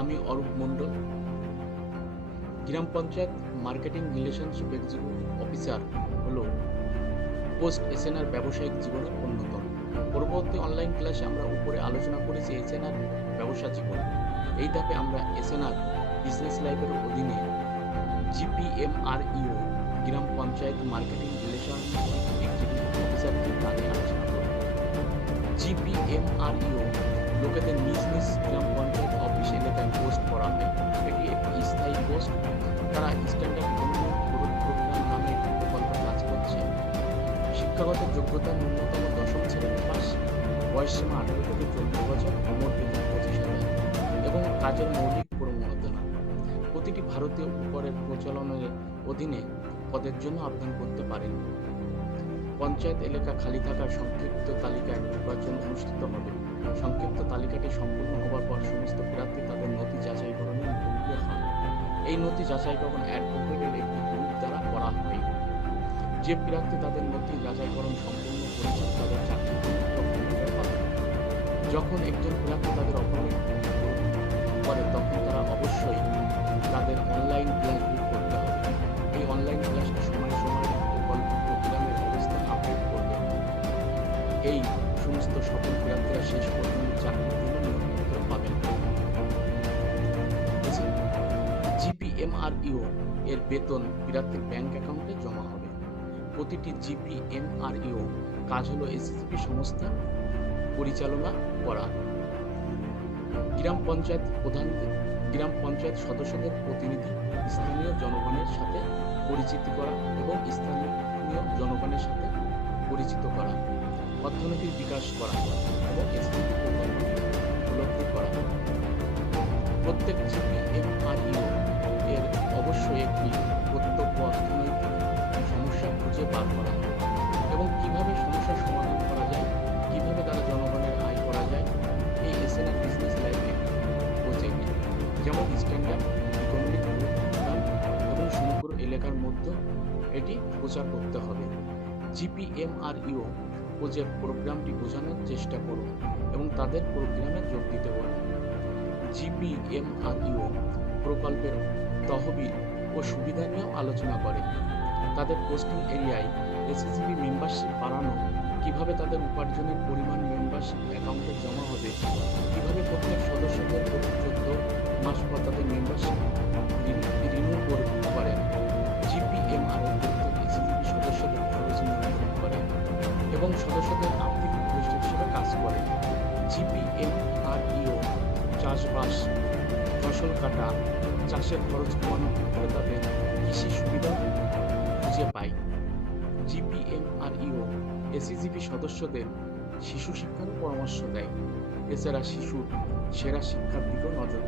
আমি অরূপ মণ্ডল, গ্রাম panchayat marketing relationship executive officer হলো পোস্ট এসএনআর ব্যবসায়িক জীবনের অন্যতম। পরবর্তী অনলাইন ক্লাসে আমরা উপরে আলোচনা করেছি এসএনআর ব্যবসা জীবন। এই ধাপে আমরা এসএনআর বিজনেস লাইফের অধীনে জিপিএমআরইও গ্রাম panchayat marketing relationship executive officer কি তা নিয়ে আলোচনা করব। জিপিএমআরইও লোকেদের নিজ নিজ গ্রাম পঞ্চায়েত অফিস এলাকায় পোস্ট করা হয়। এটি একটি স্থায়ী পোস্ট। তারা স্ট্যান্ডার্ড প্রোগ্রাম নামে একটি প্রকল্পে কাজ করছে। শিক্ষাগত যোগ্যতা ন্যূনতম 10ম শ্রেণী পাস, বয়সসীমা 18 থেকে 40 বছর, মোট বেতন 25,000 এবং কাজের মৌলিক প্রণোদনা। প্রতিটি ভারতীয় উপরের প্রচলনের অধীনে পদের জন্য আবেদন করতে পারেন। পঞ্চায়েত এলাকা খালি থাকার সংক্ষিপ্ত তালিকায় নির্বাচন অনুষ্ঠিত হবে। সংক্ষিপ্ত তালিকাটি সম্পূর্ণ হওয়ার পর সমস্ত প্রার্থী তাদের নথি যাচাইকরণে মুখোমুখি হন। এই নথি যাচাইকরণ অ্যাডভোকেটের একটি গ্রুপ দ্বারা করা হয়। যে প্রার্থী তাদের নথি যাচাইকরণ সম্পূর্ণ করেছেন তাদের চাকরি পাবে। যখন একজন প্রার্থী তাদের অপোনেন্ট করে তখন তারা অবশ্যই তাদের অনলাইন ক্লাস বুক করতে হবে। এই অনলাইন ক্লাসটি সময় সময় প্রোগ্রামের অবস্থান আপডেট করবে। এই সমস্ত সকল প্রার্থীরা শেষ পর্যন্ত চাকরির জন্য নিয়োগপত্র পাবেন। জিপিএমআরইও এর বেতন প্রার্থীর ব্যাংক অ্যাকাউন্টে জমা হবে। প্রতিটি জিপিএমআরইও কাজ হলো এসএসবি সংস্থা পরিচালনা করা। গ্রাম পঞ্চায়েত সদস্যদের প্রতিনিধি স্থানীয় জনগণের সাথে পরিচিতি করা এবং স্থানীয় জনগণের সাথে পরিচিত করা, অর্থনৈতিক বিকাশ করা এবং এসএসবি প্রকল্পটি উপলব্ধি করা। প্রত্যেক জিপিএমআরইও এর অবশ্যই একটি প্রত্যক্ষ অর্থনৈতিক সমস্যা খুঁজে বার করা এবং কিভাবে সমস্যার সমাধান করা যায়, কিভাবে তারা জনগণের আয় করা যায়। এই এসএনআর বিজনেস লাইফে প্রজেক্ট যেমন স্ট্যান্ডার্ড ইকোনমিক এবং সমগ্র এলাকার মধ্যে এটি প্রচার করতে হবে। জিপিএমআরইও প্রজেক্ট প্রোগ্রামটি বোঝানোর চেষ্টা করুন এবং তাদের প্রোগ্রামে যোগ দিতে বলুন। জিপিএমআরইও প্রকল্পের তহবিল ও সুবিধা নিয়েও আলোচনা করে। তাদের পোস্টিং এরিয়ায় এসএসবি মেম্বারশিপ বাড়ানো, কিভাবে তাদের উপার্জনের পরিমাণ মেম্বারশিপ অ্যাকাউন্টে জমা হবে, কিভাবে প্রত্যেক সদস্যদের প্রতি 14 মাস পর তাদের মেম্বারশিপ রিনিউ করেন। জিপিএমআরইও প্রত্যেক এসএসবি সদস্যদের খরচ নিয়ন্ত্রণ করে এবং সদস্যদের আর্থিক উপদেষ্টা হিসেবে কাজ করে। জিপিএমআরইও চাষবাস, ফসল কাটা, চাষের খরচ কমানোর ক্ষেত্রে তাদের কৃষি সুবিধা খুঁজে পায়। জিপিএমআরইও এসএসবি সদস্যদের শিশু শিক্ষারও পরামর্শ দেয়। এছাড়া শিশুর সেরা শিক্ষার দিকেও নজর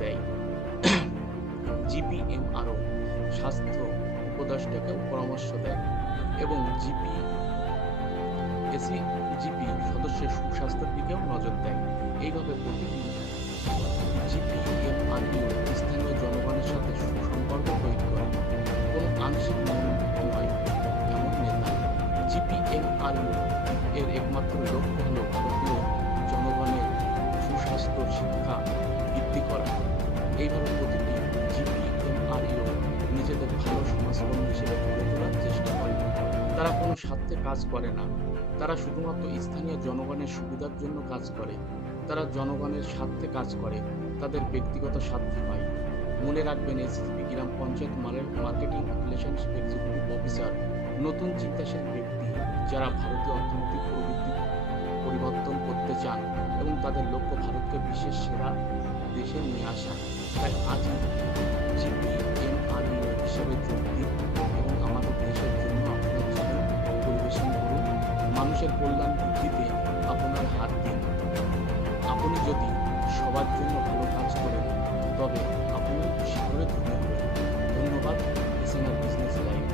দেয়। জিপিএমআরও স্বাস্থ্য উপদেষ্টাকেও পরামর্শ দেয় এবং এসএসবি সদস্যের সুস্বাস্থ্যের দিকেও নজর দেয়। এইভাবে প্রতিটি জিপিএমআরইও স্থানীয় জনগণের সাথে সুসম্পর্ক তৈরি করে। কোনো আংশিক নয় এমন নেতা। জিপিএমআরইও এর একমাত্র লক্ষ্য হল ভারতীয় জনগণের সুস্বাস্থ্য শিক্ষা বৃদ্ধি করা। এইভাবে প্রতিটি জিপিএমআরইও নিজেদের ভালো সমাজকর্মী হিসেবে গড়ে তোলার চেষ্টা করে। তারা কোনো স্বার্থে কাজ করে না, তারা শুধুমাত্র স্থানীয় জনগণের সুবিধার জন্য কাজ করে। তারা জনগণের স্বার্থে কাজ করে, তাদের ব্যক্তিগত স্বার্থে নয়। মনে রাখবেন, এসএসবি গ্রাম panchayat marketing relationship executive officer নতুন চিন্তাশীল ব্যক্তি যারা ভারতীয় অর্থনৈতিক প্রবৃদ্ধি পরিবর্তন করতে চান এবং তাদের লক্ষ্য ভারতকে বিশ্বের সেরা দেশে নিয়ে আসা। তাই আজই জিপিএমআরইও হিসেবে যোগ দিন এবং আমাদের দেশের জন্য আপনার জীবন পরিবেশন করুন। মানুষের কল্যাণ বৃদ্ধিতে আপনার হাত দিন। আপনি যদি সবার জন্য ভালো কাজ করেন তবে আপনি শীঘ্রই ধনী হবেন। ধন্যবাদ। SNR business life.